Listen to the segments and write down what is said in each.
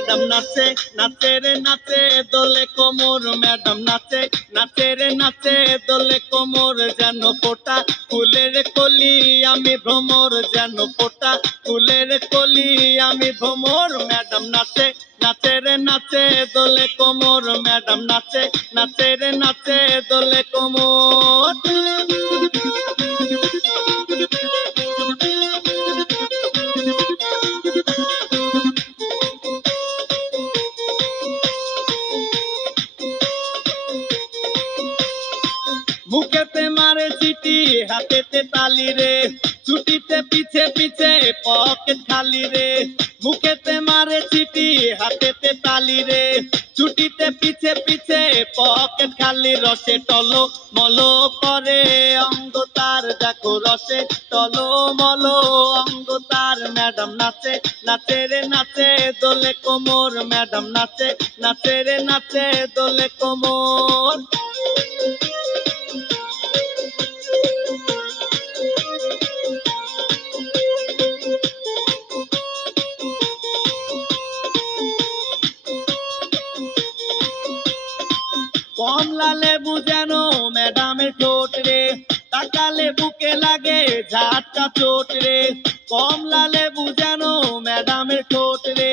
Madam নাচে নাচে রে নাচে দোলে কোমর ম্যাডাম নাচে নাচে রে নাচে দোলে কোমর যেন ফোটা ফুলের কলি আমি ভ্রমর যেন ফোটা ফুলের কলি আমি ভ্রমর ম্যাডাম নাচে নাচে রে নাচে দোলে কোমর ম্যাডাম নাচে নাচে রে নাচে দোলে কোমর। মুখেতে মারে চিঠি হাতেতে তালি রে ছুটিতে পিছে পিছে পকেট খালি রে মুখেতে মারে চিঠি হাতেতে তালি রে ছুটিতে পিছে পিছে পকেট খালি রসে টলো মলো করে অঙ্গ তার দেখো রসে টলো মলো অঙ্গ তার ম্যাডাম নাচে নাচে রে নাচে দোলে কোমর ম্যাডাম নাচে নাচে রে নাচে দোলে কোমর। কমলা লেবু যেন ম্যাডামের ঠোঁট রে তাকালে বুকে লাগে ঝাটকা চোট রে কমলা লেবু যেন ম্যাডামের ঠোঁট রে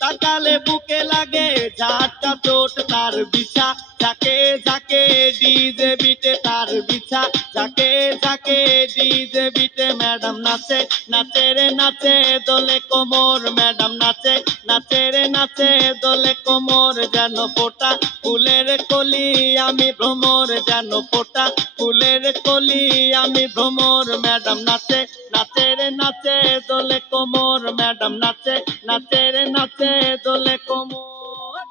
তাকালে বুকে লাগে ঝাটকা চোট তার বিছা ঝাঁকে ঝাঁকে ডিজে বিটে তার বিছা ঝাঁকে ঝাঁকে ডিজে বিটে ম্যাডাম নাচে নাচে রে নাচে দোলে কোমর ম্যাডাম নাচে নাচে রে নাচে দোলে কোমর যেন ফোটা ফুলের কলি আমি ভ্রমর যেন ফোটা ফুলের কলি আমি ভ্রমর ম্যাডাম নাচে নাচে রে নাচে দোলে কোমর ম্যাডাম নাচে নাচে রে নাচে দোলে কোমর।